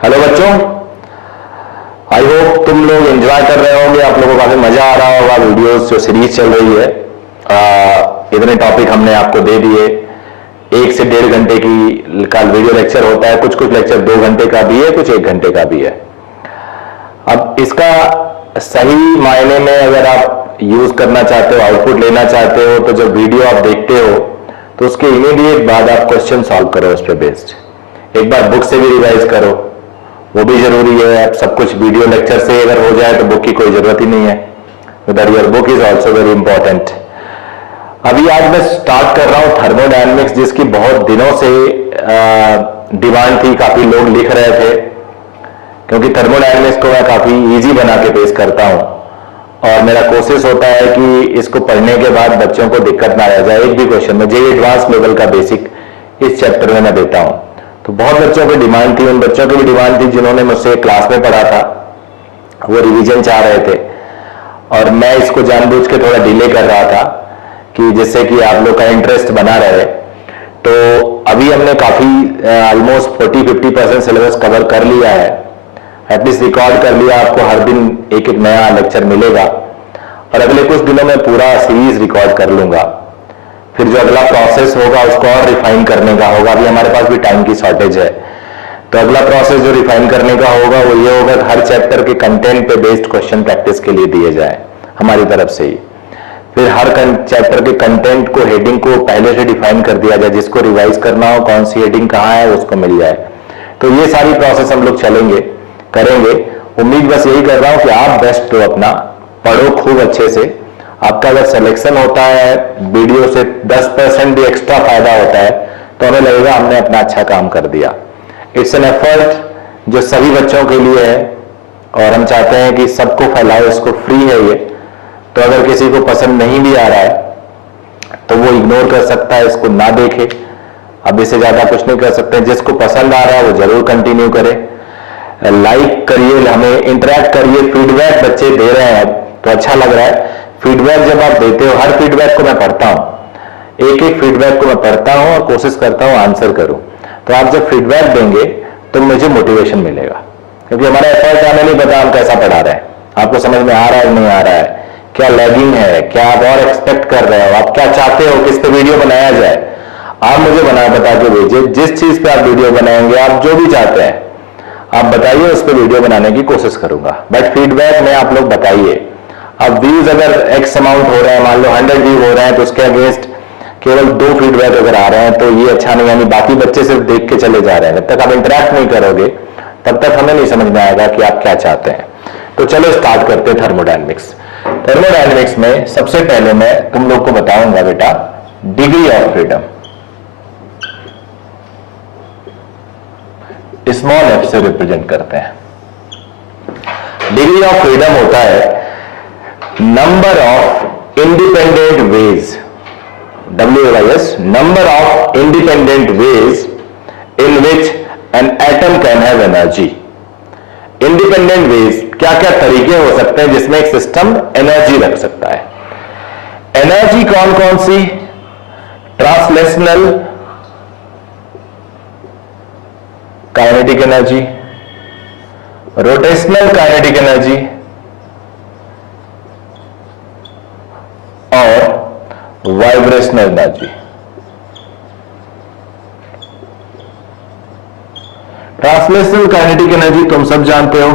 Hello बच्चों, I hope तुम लोग एंजॉय कर रहे होंगे। आप लोगों को काफी मजा आ रहा होगा। वीडियोस जो सीरीज चल रही है, इतने टॉपिक हमने आपको दे दिए। 1 से 1.5 घंटे की का वीडियो लेक्चर होता है। कुछ कुछ लेक्चर 2 घंटे का भी है, कुछ 1 घंटे का भी है। अब इसका सही मायने में अगर आप यूज करना चाहते हो, आउटपुट लेना चाहते हो, तो जब वीडियो आप देखते हो तो उसके इमीडिएट बाद आप क्वेश्चन सॉल्व करो उस पर बेस्ड। एक बार बुक से भी रिवाइज करो, वो भी जरूरी है। अब सब कुछ वीडियो लेक्चर से अगर हो जाए तो बुक की कोई जरूरत ही नहीं है। That your book is also very important. अभी आज मैं स्टार्ट कर रहा हूं थर्मोडायनेमिक्स, जिसकी बहुत दिनों से डिमांड थी। काफी लोग लिख रहे थे, क्योंकि थर्मोडायनेमिक्स को मैं काफी इजी बना के पेश करता हूं और मेरा कोशिश होता है कि इसको पढ़ने के बाद बच्चों को दिक्कत ना रह जाए। एक भी क्वेश्चन में जेई एडवांस लेवल का बेसिक इस चैप्टर में मैं देता हूं। तो बहुत बच्चों की डिमांड थी, उन बच्चों की भी डिमांड थी जिन्होंने मुझसे क्लास में पढ़ा था, वो रिवीजन चाह रहे थे और मैं इसको जानबूझ के थोड़ा डिले कर रहा था कि जिससे कि आप लोग का इंटरेस्ट बना रहे। तो अभी हमने काफी ऑलमोस्ट 40-50% सिलेबस कवर कर लिया है, एटलीस्ट रिकॉर्ड कर लिया। आपको हर दिन एक एक नया लेक्चर मिलेगा और अगले कुछ दिनों में पूरा सीरीज रिकॉर्ड कर लूंगा। फिर जो अगला प्रोसेस होगा उसको और रिफाइन करने का होगा। अभी हमारे पास भी टाइम की शॉर्टेज है, तो अगला प्रोसेस जो रिफाइन करने का होगा वो ये होगा कि हर चैप्टर के कंटेंट पे बेस्ड क्वेश्चन प्रैक्टिस के लिए दिए जाए हमारी तरफ से ही। फिर हर चैप्टर के कंटेंट को, हेडिंग को पहले से डिफाइन कर दिया जाए। जिसको रिवाइज करना हो, कौन सी हेडिंग कहाँ है, उसको मिल जाए। तो ये सारी प्रोसेस हम लोग करेंगे। उम्मीद बस यही कर रहा हूं कि आप बेस्ट तो अपना पढ़ो खूब अच्छे से। आपका अगर सिलेक्शन होता है, वीडियो से 10% भी एक्स्ट्रा फायदा होता है, तो हमें लगेगा हमने अपना अच्छा काम कर दिया। इट्स एन एफर्ट जो सभी बच्चों के लिए है और हम चाहते हैं कि सबको फैलाओ। इसको फ्री है ये, तो अगर किसी को पसंद नहीं भी आ रहा है तो वो इग्नोर कर सकता है, इसको ना देखे। अब इससे ज्यादा कुछ नहीं कर सकते। जिसको पसंद आ रहा है वो जरूर कंटिन्यू करे, लाइक करिए, हमें इंटरेक्ट करिए। फीडबैक बच्चे दे रहे हैं तो अच्छा लग रहा है। फीडबैक जब आप देते हो, हर फीडबैक को मैं पढ़ता हूं, एक एक फीडबैक को मैं पढ़ता हूं और कोशिश करता हूं आंसर करूं। तो आप जब फीडबैक देंगे तो मुझे मोटिवेशन मिलेगा, क्योंकि हमारा एफर्ट हमें नहीं पता हम कैसा पढ़ा रहे हैं। आपको समझ में आ रहा है नहीं आ रहा है, क्या लैगिंग है, क्या आप और एक्सपेक्ट कर रहे हो, आप क्या चाहते हो, किस पे वीडियो बनाया जाए, आप मुझे बता के भेजिए। जिस चीज पे आप वीडियो बनाएंगे, आप जो भी चाहते हैं आप बताइए, उस पर वीडियो बनाने की कोशिश करूंगा। बट फीडबैक में आप लोग बताइए। अब व्यूज अगर एक्स अमाउंट हो रहे हैं, मान लो 100 व्यू हो रहे हैं, तो उसके अगेंस्ट केवल 2 फीडबैक अगर आ रहे हैं तो ये अच्छा नहीं। यानी बाकी बच्चे सिर्फ देख के चले जा रहे हैं। जब तक आप इंटरेक्ट नहीं करोगे तब तक हमें नहीं समझ में आएगा कि आप क्या चाहते हैं। तो चलो स्टार्ट करते हैं थर्मोडायनेमिक्स। थर्मोडायनेमिक्स में सबसे पहले मैं तुम लोग को बताऊंगा बेटा degree of freedom. Small F से रिप्रेजेंट करते हैं। डिग्री ऑफ फ्रीडम होता है number of independent ways, WAYS, number of independent ways in which an atom can have energy. Independent ways, क्या क्या तरीके हो सकते हैं जिसमें एक सिस्टम एनर्जी रख सकता है। एनर्जी कौन कौन सी? Translational kinetic energy, rotational kinetic energy और vibrational energy. Translational kinetic energy तुम सब जानते हो,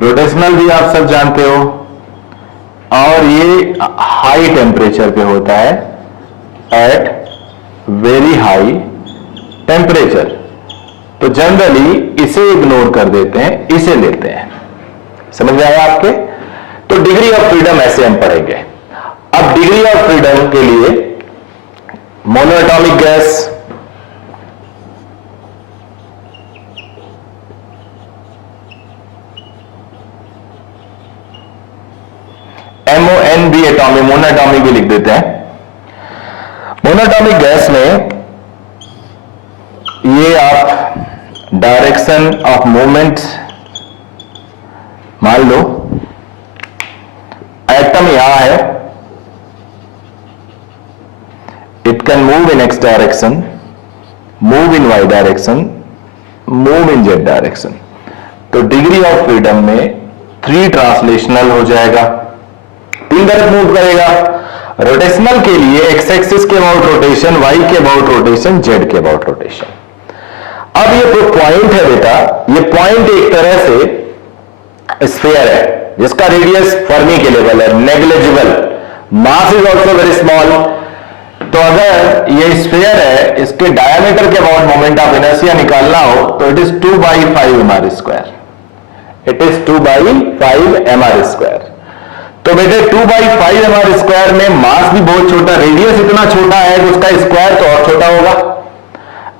रोटेशनल भी आप सब जानते हो, और ये हाई टेम्परेचर पे होता है, एट वेरी हाई टेम्परेचर। तो जनरली इसे इग्नोर कर देते हैं, इसे लेते हैं। समझ में आया आपके? तो डिग्री ऑफ फ्रीडम ऐसे हम पढ़ेंगे। अब डिग्री ऑफ फ्रीडम के लिए मोनोएटॉमिक गैस, MON भी एटॉमिक, मोनोएटॉमिक भी लिख देते हैं। मोनोएटॉमिक गैस में ये आप डायरेक्शन ऑफ मूवमेंट मान लो, एटम यहां है, it can move in x direction, move in y direction, move in Z direction. तो डिग्री ऑफ फ्रीडम में 3 ट्रांसलेशनल हो जाएगा, 3 तरफ मूव करेगा। रोटेशनल के लिए एक्स एक्सिस के अबाउट रोटेशन, वाई के अबाउट रोटेशन, जेड के अबाउट रोटेशन। अब ये जो पॉइंट है बेटा, ये पॉइंट एक तरह से स्फीयर है जिसका रेडियस फर्मी के लेवल है, negligible, mass is also very small. तो अगर ये स्फीयर है, इसके डायमीटर के अबाउट मोमेंट ऑफ इनर्शिया निकालना हो तो it is 2/5 mr²। It is 2/5 mr²। तो बेटे 2/5 mr² में मास भी बहुत छोटा, रेडियस इतना छोटा है कि उसका स्क्वायर तो और छोटा होगा।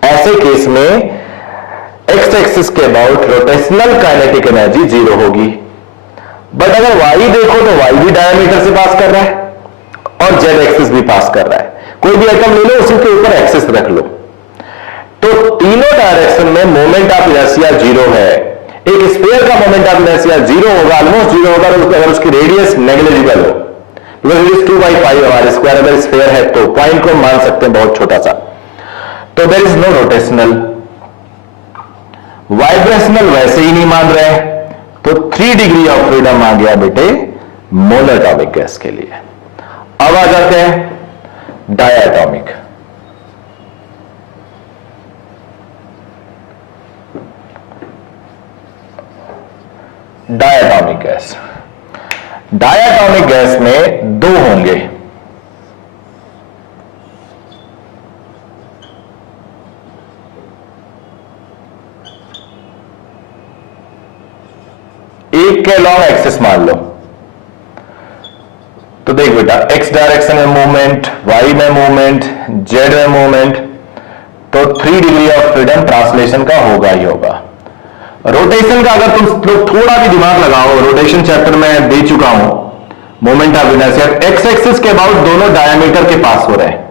ऐसे केस में एक्स एक्सिस के अबाउट रोटेशनल काइनेटिक एनर्जी 0 होगी। बट अगर वाई देखो तो वाई भी डायमीटर से पास कर रहा है और जेड एक्सिस भी पास कर रहा है। कोई भी एटम ले लो, उसी के ऊपर एक्सिस रख लो, तो तीनों डायरेक्शन में मोमेंट ऑफ इनर्शिया 0 है। एक स्फीयर का मोमेंट ऑफ इनर्शिया 0 होगा, ऑलमोस्ट 0 होगा, अगर उसकी रेडियस नेग्लिजिबल हो, बिकॉज इट इज 2/5 mr²। अगर स्फीयर है तो पॉइंट को मान सकते हैं बहुत छोटा सा। तो there is no rotational. Vibrational वैसे ही नहीं मान रहे, तो 3 डिग्री ऑफ फ्रीडम आ गया बेटे मोनोएटॉमिक गैस के लिए। अब आ जाते हैं डायएटॉमिक। डायएटॉमिक गैस, डायएटॉमिक गैस में 2 होंगे। एक के लॉन्ग एक्सिस मान लो, तो देख बेटा एक्स डायरेक्शन में मूवमेंट, वाई में मूवमेंट, जेड में मूवमेंट, तो 3 डिग्री ऑफ फ्रीडम ट्रांसलेशन का होगा ही होगा। रोटेशन का अगर तुम लोग थोड़ा भी दिमाग लगाओ, रोटेशन चैप्टर में दे चुका हूं, moment of inertia x axis के अबाउट दोनों डायमीटर के पास हो रहे हैं,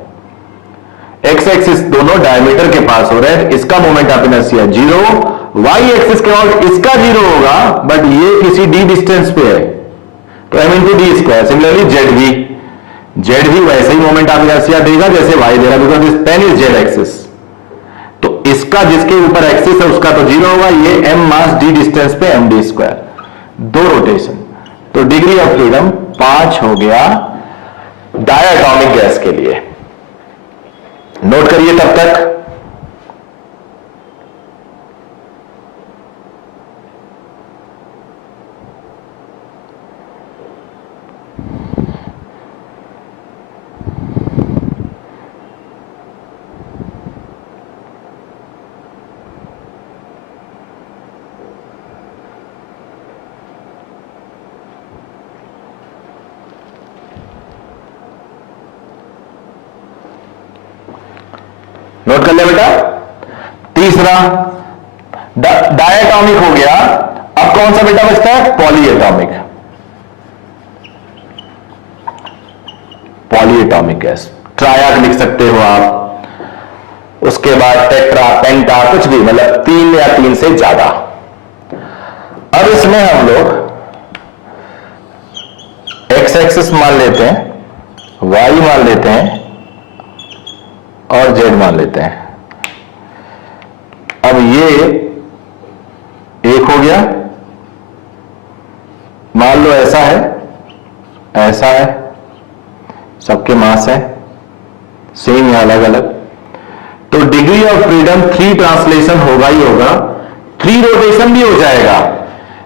एक्स एक्सिस दोनों डायमीटर के पास हो रहे हैं, इसका moment of inertia 0, Y axis के अबाउट इसका 0 होगा, बट ये किसी डी डिस्टेंस पे है, तो m/d²। सिमिलरली जेड भी वैसे ही मोमेंट ऑफ इनर्शिया देगा जैसे वाई दे रहा, because this pen is Z axis. तो इसका जिसके ऊपर एक्सिस है उसका तो 0 होगा, ये m मास d डिस्टेंस पे md², 2 रोटेशन। तो डिग्री ऑफ फ्रीडम 5 हो गया डायएटॉमिक गैस के लिए। नोट करिए तब तक। नोट कर ले बेटा। तीसरा डायएटॉमिक हो गया। अब कौन सा बेटा बचता है? पॉलीएटॉमिक। पॉलीएटॉमिक गैस ट्रायड लिख सकते हो आप, उसके बाद टेट्रा, पेंटा, कुछ भी, मतलब 3 या 3 से ज्यादा। अब इसमें हम लोग एक्स एक्सिस मान लेते हैं, वाई मान लेते हैं और जेड मान लेते हैं। अब ये एक हो गया, मान लो ऐसा है, ऐसा है, सबके मास है सेम या अलग अलग, तो डिग्री ऑफ फ्रीडम 3 ट्रांसलेशन होगा ही होगा, 3 रोटेशन भी हो जाएगा।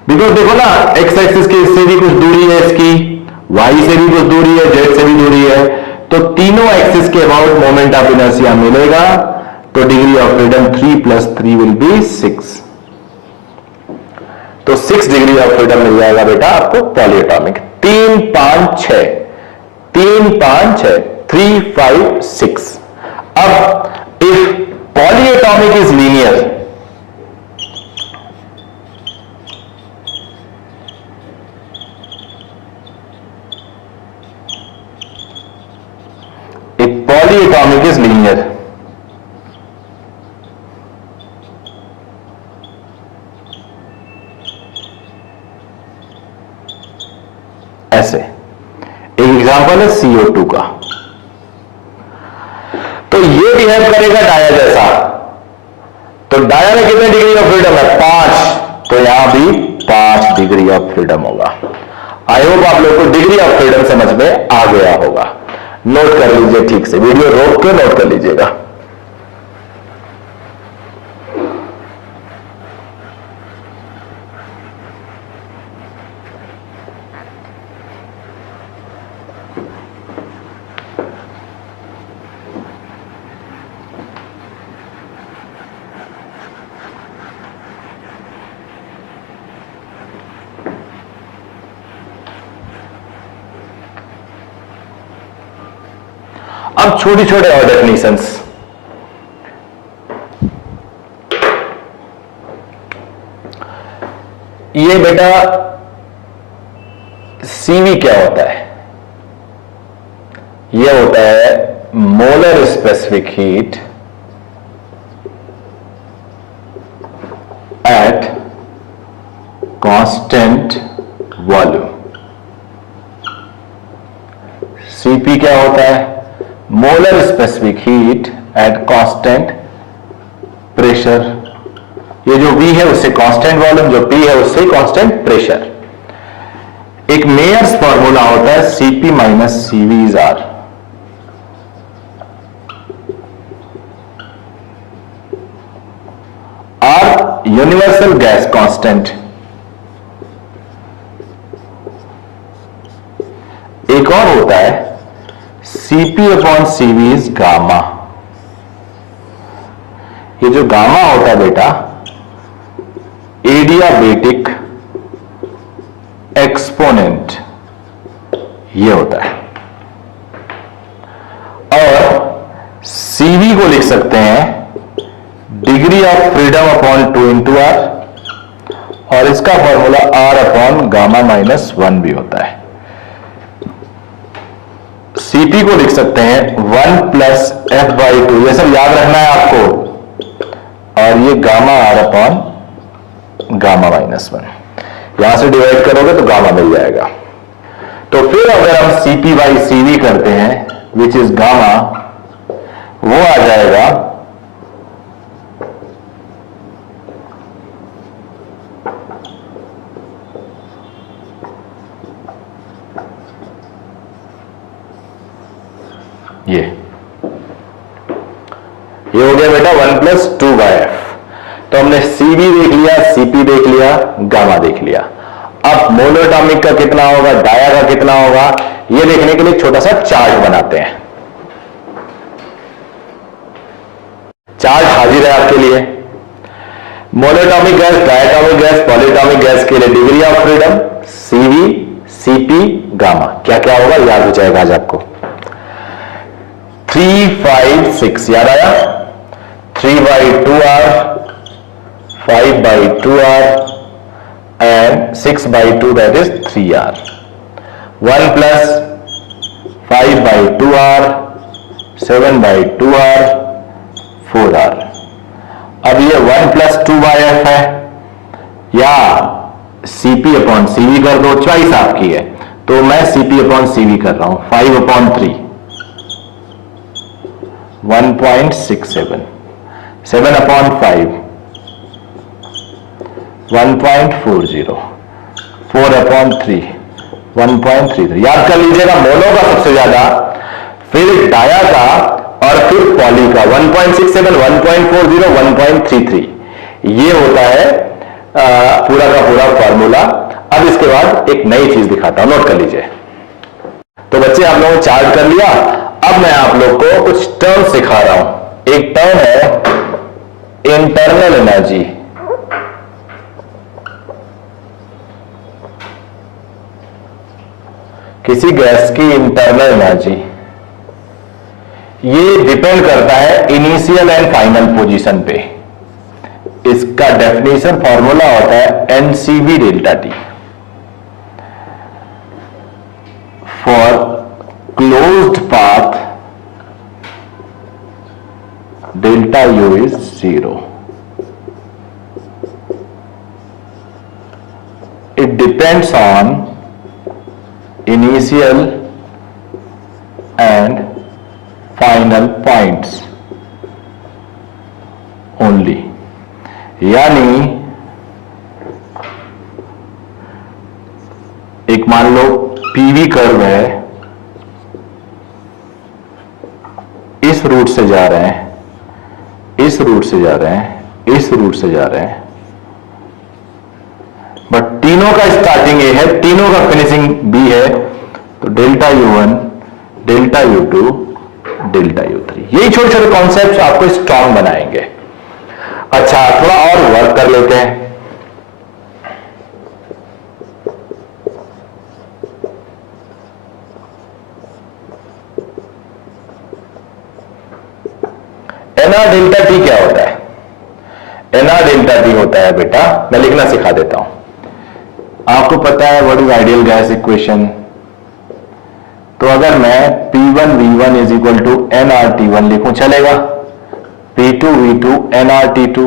बिकॉज देखो ना, एक्स एक्सिस के इससे भी कुछ दूरी है इसकी, वाई से भी कुछ दूरी है, जेड से भी दूरी है, तो तीनों एक्सिस के अबाउट मोमेंट ऑफ इनर्शिया मिलेगा। तो degree of freedom 3 + 3 will be 6। तो 6 डिग्री ऑफ फ्रीडम मिल जाएगा बेटा आपको पॉलीएटॉमिक। 3 5 6, 3 5 6, 3 5 6। अब if polyatomic is linear, if polyatomic is linear, ऐसे एक एग्जांपल है CO2 का, तो ये बिहेव करेगा डाया जैसा। तो डाया में कितने डिग्री ऑफ फ्रीडम है? 5, तो यहां भी 5 डिग्री ऑफ फ्रीडम होगा। आई होप आप लोग को डिग्री ऑफ फ्रीडम समझ में आ गया होगा। नोट कर लीजिए ठीक से, वीडियो रोक के नोट कर लीजिएगा। अब छोटे छोटे और डेफिनेशंस, ये बेटा सीवी क्या होता है? ये होता है molar specific heat at constant volume. CP क्या होता है? Molar specific heat at constant pressure. ये जो V है उससे कांस्टेंट वॉल्यूम, जो P है उससे कांस्टेंट प्रेशर। एक मेयर्स फॉर्मूला होता है Cp minus Cv is R। R universal gas constant. एक और होता है Cp upon Cv is gamma. ये जो गामा होता है बेटा एडियाबेटिक एक्सपोनेंट ये होता है। और Cv को लिख सकते हैं degree of freedom upon 2 into R, और इसका formula R upon gamma minus 1 भी होता है। Cp को लिख सकते हैं 1 प्लस एफ बाई 2, ये सब याद रखना है आपको, और ये gamma R upon gamma minus 1। यहां से डिवाइड करोगे तो गामा मिल जाएगा। तो फिर अगर हम Cp बाई Cv करते हैं विच इज गामा, वो आ जाएगा ये हो गया बेटा 1 प्लस 2 बाय एफ। तो हमने Cv देख लिया, Cp देख लिया, गामा देख लिया। अब मोनोटॉमिक का कितना होगा, डाया का कितना होगा, ये देखने के लिए छोटा सा चार्ट बनाते हैं। चार्ट हाजिर है आपके लिए। Monatomic gas, diatomic gas, polyatomic gas के लिए degree of freedom Cv, Cp, gamma क्या क्या होगा याद हो जाएगा आज आपको। 3, 5, 6 याद आया? 3 by 2r, 5 by 2r and 6 by 2 that is 3r। 1 plus 5 by 2r, 7 by 2r, 4r। अब ये 1 plus 2 by f है, या Cp अपॉन Cv कर दो, चॉइस आपकी है। तो मैं Cp अपॉन Cv कर रहा हूं 5 अपॉन 3 1.67, 7 अपॉन 5 1.40, 4 अपॉन 3 1.33। याद कर लीजिएगा, मोनो का सबसे ज्यादा, फिर डाया का, और फिर पॉली का 1.67, 1.40, 1.33। ये होता है पूरा का पूरा फॉर्मूला। अब इसके बाद एक नई चीज दिखाता हूं, नोट कर लीजिए। तो बच्चे आप लोगों ने चार्ट कर लिया। अब मैं आप लोग को कुछ टर्म सिखा रहा हूं। एक टर्म है इंटरनल एनर्जी। किसी गैस की इंटरनल एनर्जी, ये डिपेंड करता है इनिशियल एंड फाइनल पोजीशन पे। इसका डेफिनेशन फॉर्मूला होता है NCV delta T. For closed path delta u is 0. It depends on initial and final points only. यानी एक मान लो पीवी कर्व है, इस रूट से जा रहे हैं, इस रूट से जा रहे हैं, इस रूट से जा रहे हैं, बट तीनों का स्टार्टिंग ए है, तीनों का फिनिशिंग बी है, तो delta U1, delta U2, delta U3, यही छोटे छोटे कॉन्सेप्ट आपको स्ट्रांग बनाएंगे। अच्छा, थोड़ा और वर्क कर लेते हैं। NR डेल्टा टी क्या होता है? NR डेल्टा टी होता है बेटा, मैं लिखना सिखा देता हूं। आपको पता है what is ideal gas equation? तो अगर मैं P1 V1 is equal to nRT1 लिखूं चलेगा, P2 V2 nRT2।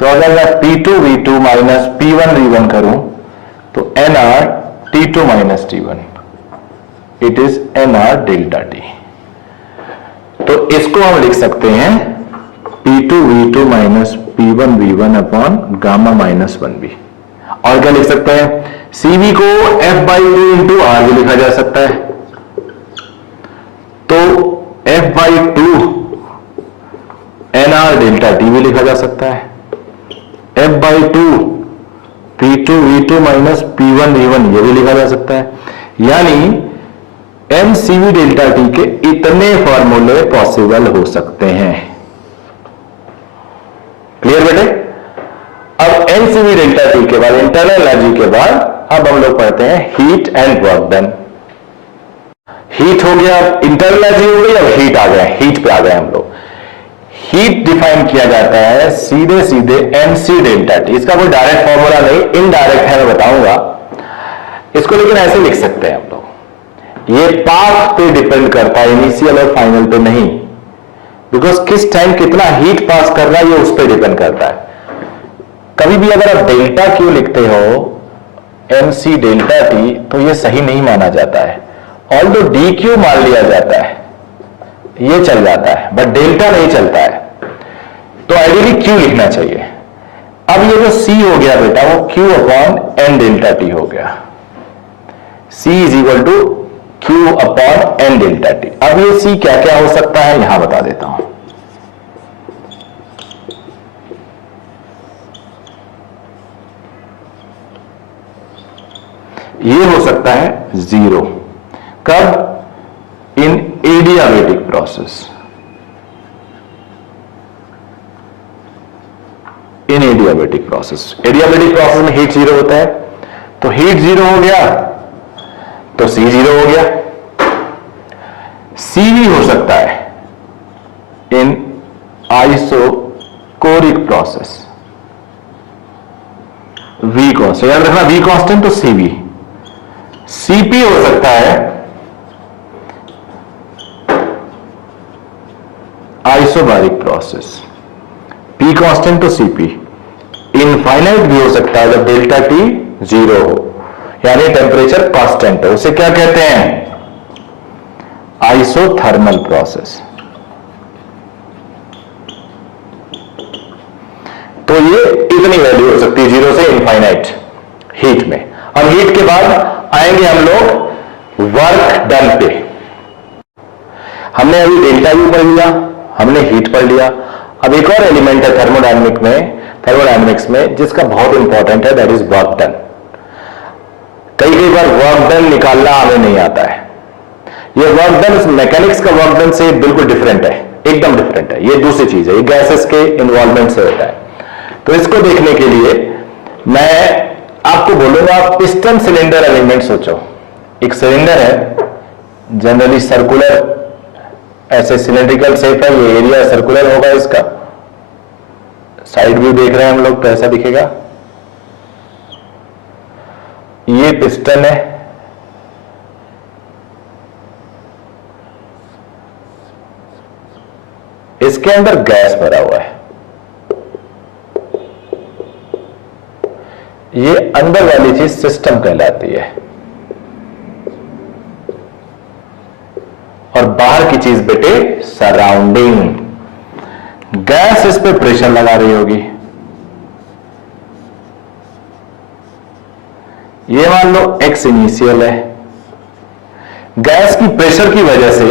तो अगर मैं P2 V2 minus P1 V1 करूं तो nRT2 minus T1, it is NR delta T. तो इसको हम लिख सकते हैं P2 V2 minus P1 V1 upon gamma minus 1B। और क्या लिख सकते हैं? CV को F/2 इंटू R भी लिखा जा सकता है, तो F/2 NR डेल्टा टी भी लिखा जा सकता है, F/2 P2 V2 minus P1 V1 ये भी लिखा जा सकता है। यानी MCV डेल्टा टी के इतने फॉर्मूले पॉसिबल हो सकते हैं। क्लियर बेटे? अब MCV डेल्टा टी के बाद, इंटरनल एनर्जी के बाद, अब हम लोग पढ़ते हैं heat and work done. Heat हो गया, इंटरनल एनर्जी हो गई, अब हीट आ गए, हीट पे आ गए हम लोग। हीट डिफाइन किया जाता है सीधे सीधे MC डेल्टा टी। इसका कोई डायरेक्ट फॉर्मूला नहीं, इनडायरेक्ट है, मैं बताऊंगा इसको, लेकिन ऐसे लिख सकते हैं हम लोग। ये पाथ पे डिपेंड करता है, इनिशियल और फाइनल पे नहीं, बिकॉज किस टाइम कितना हीट पास कर रहा है ये उस पर डिपेंड करता है। कभी भी अगर आप डेल्टा क्यू लिखते हो MC डेल्टा टी तो ये सही नहीं माना जाता है, ऑल्दो DQ मान लिया जाता है, ये चल जाता है, बट डेल्टा नहीं चलता है, तो आइडियली Q लिखना चाहिए। अब ये जो C हो गया बेटा वो Q upon N delta T हो गया, C is equal to Q upon N delta T. अब ये C क्या क्या हो सकता है यहां बता देता हूं। ये हो सकता है 0, कब? इन एडियाबेटिक प्रोसेस, इन एडियाबेटिक प्रोसेस। एडियाबेटिक प्रोसेस में हीट 0 होता है, तो हीट 0 हो गया तो C 0 हो गया। C भी हो सकता है in isochoric process, V constant याद रखना, V कांस्टेंट तो CV। CP हो सकता है आइसोबारिक प्रोसेस, P कांस्टेंट तो CP। इनफाइनाइट भी हो सकता है जब डेल्टा T 0 हो, यानी टेम्परेचर कांस्टेंट है, उसे क्या कहते हैं? Isothermal process. तो ये इतनी वैल्यू हो सकती है 0 से इनफाइनाइट हीट में। अब हीट के बाद आएंगे हम लोग वर्क डन पे। हमने अभी डेल्टा यू पढ़ लिया, हमने हीट पढ़ लिया। अब एक और एलिमेंट है थर्मोडायनेमिक्स में जिसका बहुत इंपॉर्टेंट है, दैट इज वर्क डन। कई बार वर्क डन निकालना हमें नहीं आता है। ये वर्क डन मैकेनिक्स का वर्क डन से बिल्कुल डिफरेंट है, एकदम डिफरेंट है, ये दूसरी चीज है, ये गैसेस के इन्वॉल्वमेंट से होता है। तो इसको देखने के लिए मैं आपको बोलूंगा, पिस्टन सिलेंडर एलिमेंट सोचो। एक सिलेंडर है, जनरली सर्कुलर, ऐसे सिलेंड्रिकल शेप है, ये एरिया सर्कुलर होगा, इसका साइड व्यू देख रहे हैं हम लोग तो ऐसा दिखेगा। ये पिस्टन है, इसके अंदर गैस भरा हुआ है। ये अंदर वाली चीज सिस्टम कहलाती है, और बाहर की चीज बेटे सराउंडिंग। गैस इस पे प्रेशर लगा रही होगी, ये मान लो x इनिशियल है, गैस की प्रेशर की वजह से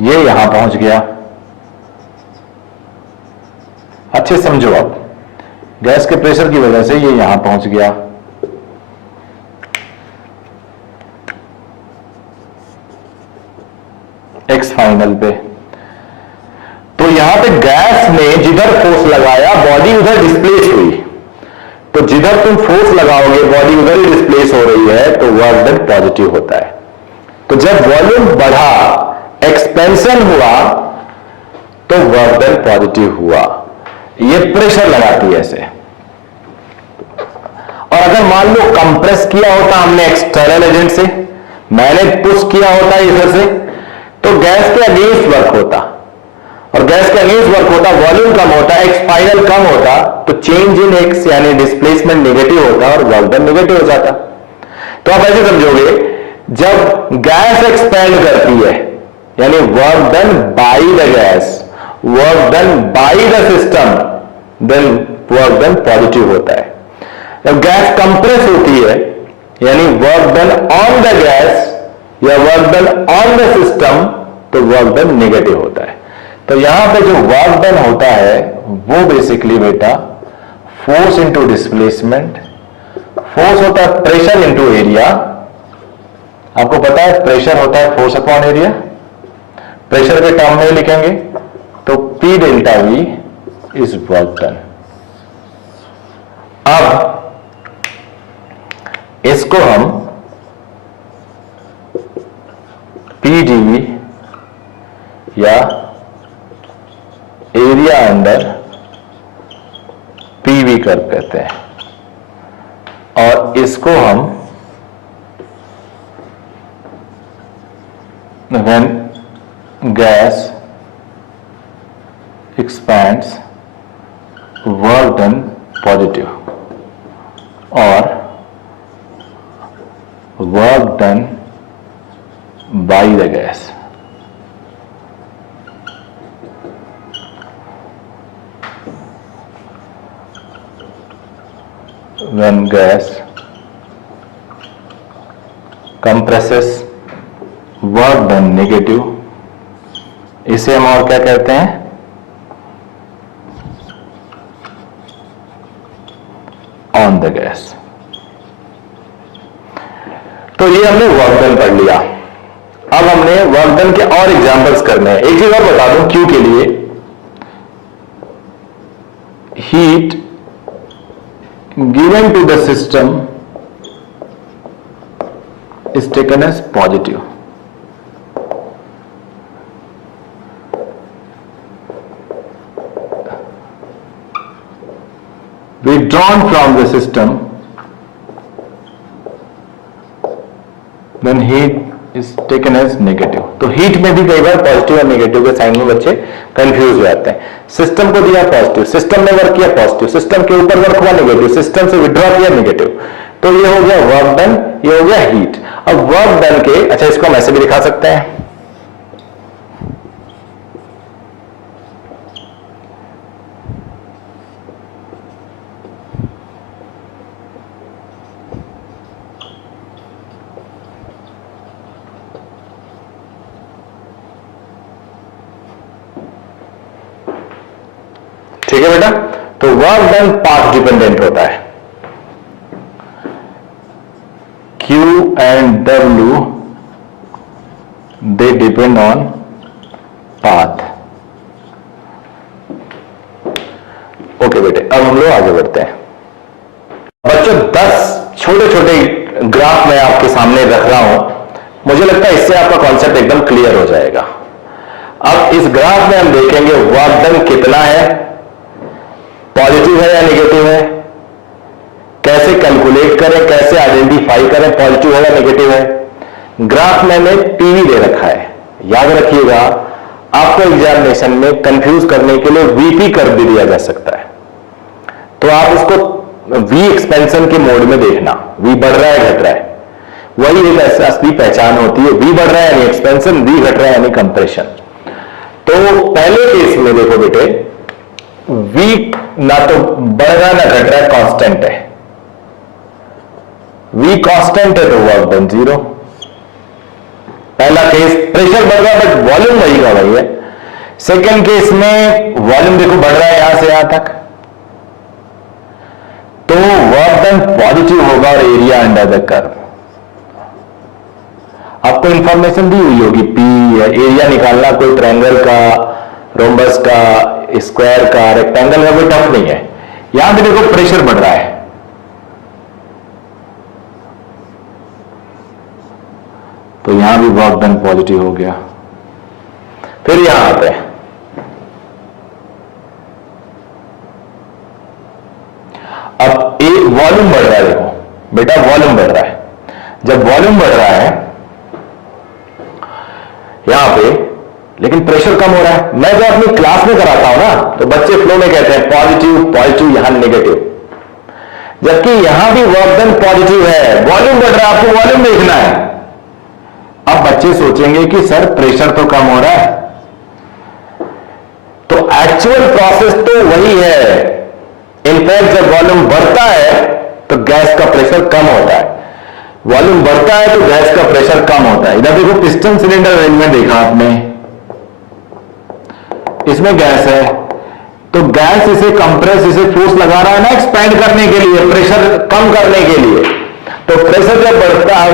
ये यहां पहुंच गया। अच्छे समझो आप, गैस के प्रेशर की वजह से ये यहां पहुंच गया। एक्स फाइनल पे, तो यहां पे गैस ने जिधर फोर्स लगाया बॉडी उधर डिस्प्लेस हुई। तो जिधर तुम फोर्स लगाओगे बॉडी उधर ही डिस्प्लेस हो रही है, तो वर्क डन पॉजिटिव होता है। तो जब वॉल्यूम बढ़ा, एक्सपेंशन हुआ, तो वर्क डन पॉजिटिव हुआ। ये प्रेशर लगाती है ऐसे। और अगर मान लो कंप्रेस किया होता हमने एक्सटर्नल एजेंट से, मैंने पुश किया होता इधर से, तो गैस के अगेंस्ट वर्क होता, और गैस के अगेंस्ट वर्क होता, वॉल्यूम कम होता, एक्स फाइनल कम होता, तो चेंज इन एक्स यानी डिस्प्लेसमेंट नेगेटिव होता और वर्क डन नेगेटिव हो जाता। तो आप ऐसे समझोगे, जब गैस एक्सपेंड करती है यानी work done by the gas, work done by the system, then work done positive होता है। जब गैस कंप्रेस होती है यानी work done on the gas या work done on the system, तो वर्क डन नेगेटिव होता है। तो यहां पे जो वर्क डन होता है वो बेसिकली बेटा फोर्स इंटू डिस्प्लेसमेंट, फोर्स होता है प्रेशर इंटू एरिया। आपको पता है प्रेशर होता है फोर्स अपॉन एरिया, प्रेशर के टर्म में लिखेंगे तो P delta V is work done. अब इसको हम PdV या एरिया अंडर PV कर्व कहते हैं, और इसको हम when gas expands work done positive और work done by the gas। When gas compresses work done negative, इसे हम और क्या कहते हैं, ऑन द गैस। तो ये हमने वर्क डन पढ़ लिया। अब हमने वर्क डन के और एग्जांपल्स करने हैं। एक चीज और बता दूं क्यू के लिए, heat given to the system is taken as positive। Withdrawn from the system, then heat is taken as negative। तो हीट में भी कई बार पॉजिटिव और नेगेटिव के साइन में बच्चे कंफ्यूज हो जाते हैं। सिस्टम को दिया पॉजिटिव, सिस्टम ने वर्क किया पॉजिटिव, सिस्टम के ऊपर वर्क हुआ नेगेटिव, सिस्टम से विड्रॉ किया नेगेटिव, तो ये हो गया वर्क डन, ये हो गया हीट। अब वर्क डन के, अच्छा इसको हम ऐसे भी दिखा सकते हैं, ठीक है बेटा। तो वर्क डन पाथ डिपेंडेंट होता है, Q and W they depend on path। Okay बेटे, अब हम लोग आगे बढ़ते हैं। बच्चों 10 छोटे छोटे ग्राफ मैं आपके सामने रख रहा हूं, मुझे लगता है इससे आपका कॉन्सेप्ट एकदम क्लियर हो जाएगा। अब इस ग्राफ में हम देखेंगे वर्क डन कितना है, पॉजिटिव है या नेगेटिव है, कैसे कैलकुलेट करें, कैसे आइडेंटिफाई करें पॉजिटिव है या नेगेटिव है। ग्राफ में मैंने पीवी दे रखा है, याद रखिएगा आपको एग्जामिनेशन में कंफ्यूज करने के लिए वीपी कर्व भी दिया जा सकता है, तो आप इसको वी एक्सपेंशन के मोड में देखना, वी बढ़ रहा है घट रहा है, वही एक असली पहचान होती है। वी बढ़ रहा है यानी एक्सपेंशन, वी घट रहा है यानी कंप्रेशन। तो पहले केस में देखो बेटे, वी ना तो बढ़ रहा ना घट रहा है, कांस्टेंट है, V कांस्टेंट है तो वर्क डन 0। पहला केस प्रेशर बढ़ रहा है बट वॉल्यूम वही का वही है। सेकेंड केस में वॉल्यूम देखो बढ़ रहा है यहां से यहां तक, तो वर्क डन पॉजिटिव होगा और एरिया अंडर द कर्व। आपको इंफॉर्मेशन दी हुई होगी, पी एरिया निकालना कोई ट्रायंगल का, रोम्बस का, स्क्वायर का, रेक्टेंगल का कोई टफ नहीं है। यहां पे देखो प्रेशर बढ़ रहा है, तो यहां भी वर्क डन पॉजिटिव हो गया। फिर यहां आते हैं, अब एक वॉल्यूम बढ़ रहा है, देखो बेटा वॉल्यूम बढ़ रहा है। जब वॉल्यूम बढ़ रहा है यहां पे, लेकिन प्रेशर कम हो रहा है। मैं जब अपनी क्लास में कराता हूं ना तो बच्चे फ्लो में कहते हैं पॉजिटिव पॉजिटिव, यहां नेगेटिव, जबकि यहां भी वर्क डन पॉजिटिव है, वॉल्यूम बढ़ रहा है, आपको वॉल्यूम देखना है। अब बच्चे सोचेंगे कि सर प्रेशर तो कम हो रहा है, तो एक्चुअल प्रोसेस तो वही है। इनफैक्ट जब वॉल्यूम बढ़ता है तो गैस का प्रेशर कम होता है, वॉल्यूम बढ़ता है तो गैस का प्रेशर कम होता है। इधर देखो पिस्टन सिलेंडर अरेंजमेंट देखा आपने, इसमें गैस है तो गैस इसे कंप्रेस, इसे फोर्स लगा रहा है ना एक्सपैंड करने के लिए, प्रेशर कम करने के लिए। तो प्रेशर जब बढ़ता है,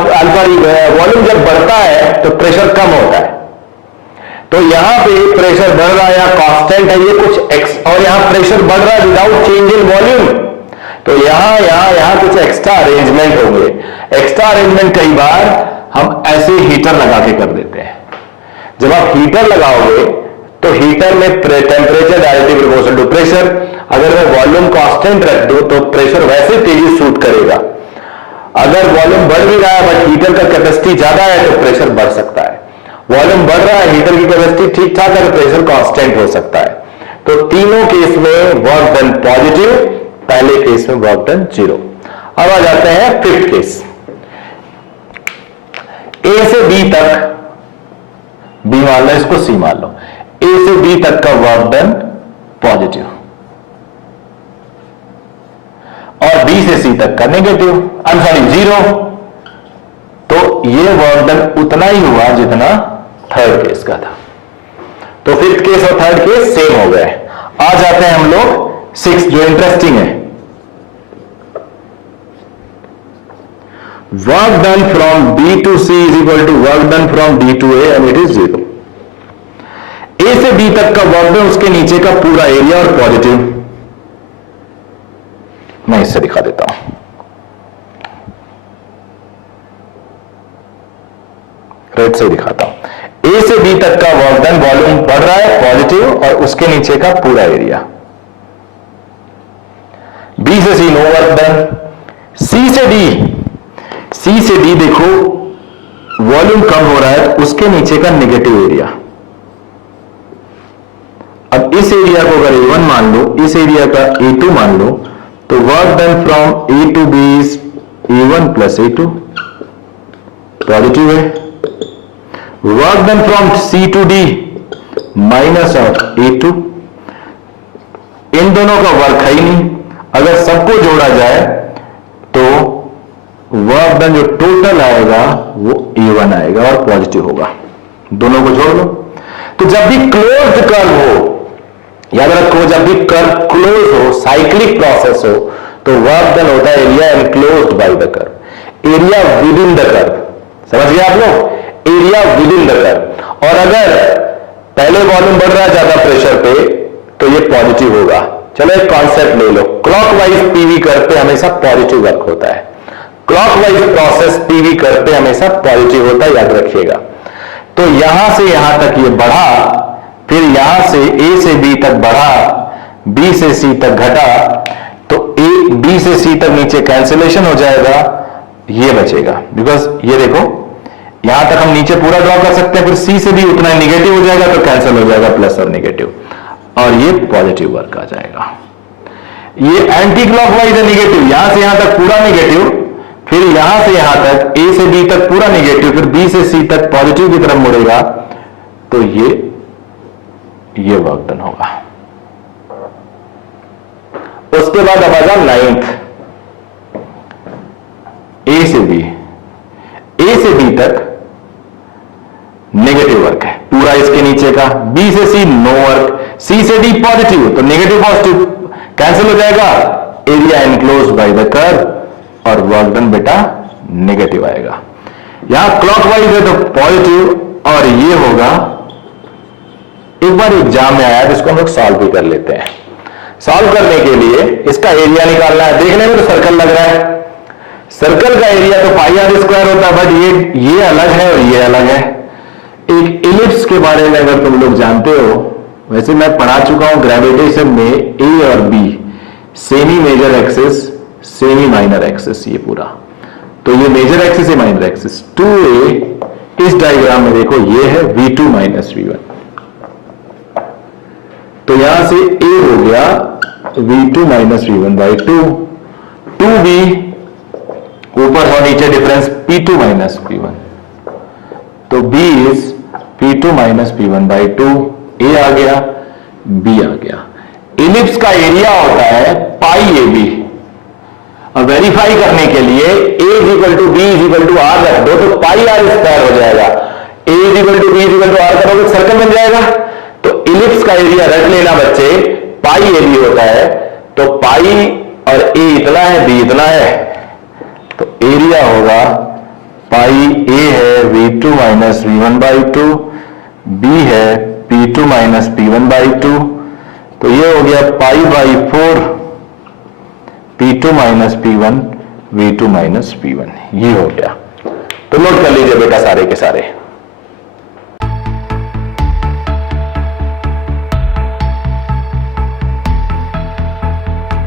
वॉल्यूम जब बढ़ता है तो प्रेशर कम होता है। तो यहां पे प्रेशर बढ़ रहा है या कांस्टेंट है ये कुछ एक्स, और यहां प्रेशर बढ़ रहा है विदाउट चेंज इन वॉल्यूम, तो यहां कुछ एक्स्ट्रा अरेंजमेंट होंगे। एक्स्ट्रा अरेंजमेंट कई बार हम ऐसे हीटर लगा के कर देते हैं। जब आप हीटर लगाओगे तो हीटर में temperature directly proportional to pressure. अगर मैं वॉल्यूम कांस्टेंट रख दूं तो प्रेशर वैसे तेजी शूट करेगा। अगर वॉल्यूम बढ़ भी रहा है बट हीटर का कैपेसिटी ज्यादा है तो प्रेशर बढ़ सकता है। वॉल्यूम बढ़ रहा है, हीटर की कैपेसिटी ठीक ठाक है तो प्रेशर कांस्टेंट हो सकता है। तो तीनों केस में वर्क डन पॉजिटिव, पहले केस में वर्क डन 0। अब आ जाते हैं फिफ्थ केस, ए से बी तक, बी मान लो इसको सी मान लो, ए से बी तक का वर्क डन पॉजिटिव और बी से सी तक का नेगेटिव, सॉरी 0। तो ये वर्क डन उतना ही हुआ जितना थर्ड केस का था। तो फिफ्थ केस और थर्ड केस सेम हो गए। आ जाते हैं हम लोग सिक्स, जो इंटरेस्टिंग है, work done from B to C is equal to work done from D to A and it is 0। A से बी तक का वर्क डन, उसके नीचे का पूरा एरिया और पॉजिटिव। मैं इससे दिखा देता हूं, रेड से दिखाता हूं। ए से बी तक का वर्क डन, वॉल्यूम बढ़ रहा है पॉजिटिव और उसके नीचे का पूरा एरिया। बी से सी नो वर्क डन। सी से डी, सी से डी देखो वॉल्यूम कम हो रहा है तो उसके नीचे का नेगेटिव एरिया। अब इस एरिया को अगर A1 मान लो, इस एरिया का A2 मान लो, तो work done from A to B is A1 plus A2, positive है। Work done from C to D minus of A2, इन दोनों का वर्क है ही नहीं। अगर सबको जोड़ा जाए तो वर्क डन जो टोटल आएगा वो A1 आएगा और पॉजिटिव होगा। दोनों को जोड़ लो। तो जब भी क्लोज्ड कर्व हो, याद रखो, जब भी कर्व क्लोज हो, साइक्लिक प्रोसेस हो, तो वर्क डन होता है area enclosed by the curve, area with in the curve. समझ गए आप लोग? Area with in the curve. और अगर पहले वॉल्यूम बढ़ रहा है ज्यादा प्रेशर पे तो ये पॉजिटिव होगा। चलो एक कॉन्सेप्ट ले लो, क्लॉकवाइज पीवी कर्व पे हमेशा पॉजिटिव वर्क होता है। क्लॉकवाइज प्रोसेस पीवी कर्व पे हमेशा पॉजिटिव होता है, याद रखिएगा। तो यहां से यहां तक ये बढ़ा, फिर यहां से ए से बी तक बढ़ा, बी से सी तक घटा, तो ए बी से सी तक नीचे कैंसिलेशन हो जाएगा, ये बचेगा। बिकॉज ये देखो यहां तक हम नीचे पूरा ड्रॉ कर सकते हैं, फिर सी से भी उतना निगेटिव हो जाएगा तो कैंसिल हो जाएगा प्लस और निगेटिव, और ये पॉजिटिव वर्क आ जाएगा। ये एंटी क्लॉकवाइज है निगेटिव, यहां से यहां तक पूरा निगेटिव, फिर यहां से यहां तक ए से बी तक पूरा निगेटिव, फिर बी से सी तक पॉजिटिव की तरफ मुड़ेगा, तो ये वर्क डन होगा। उसके बाद अब आ जाओ नाइन्थ, ए से बी तक नेगेटिव वर्क है पूरा इसके नीचे का, बी से सी नो वर्क, सी से डी पॉजिटिव, तो नेगेटिव पॉजिटिव कैंसिल हो जाएगा, area enclosed by the curve और वर्क डन बेटा नेगेटिव आएगा। यहां क्लॉकवाइज है तो पॉजिटिव और ये होगा, एक बार एग्जाम में आया जिसको हम लोग सॉल्व भी कर लेते हैं। सॉल्व करने के लिए इसका एरिया निकालना है, देखने में तो सर्कल लग रहा है, सर्कल का एरिया तो पाई आर स्क्वायर होता है, बट ये अलग है और ये अलग है। एक इलिप्स के बारे में अगर तुम लोग जानते हो, वैसे मैं पढ़ा चुका हूं ग्रेविटेशन में ए और B semi major axis semi minor axis, ये पूरा, तो ये मेजर एक्सिस है माइनर एक्सिस 2a, इस डायग्राम में देखो ये है v2 माइनस v1, तो यहां से a हो गया v2 minus v1 by 2, 2b ऊपर और नीचे डिफरेंस p2 माइनस p1, तो b is p2 minus p1 by 2, a आ गया b आ गया। इलिप्स का एरिया होता है पाई ए बी, अब वेरीफाई करने के लिए a is equal to B is equal to R रख दो तो पाई आर स्क्वायर हो जाएगा, a is equal to B is equal to R करोगे सर्कल बन जाएगा। तो इलिप्स का एरिया रख लेना बच्चे, पाई ए बी होता है, तो पाई और a इतना है b इतना है, तो एरिया होगा पाई a है v2 minus v1 by 2, b है p2 माइनस p1 बाई 2, तो ये हो गया pi by 4 p2 minus p1 v2 minus p1, ये हो गया। तो नोट कर लीजिए बेटा सारे के सारे।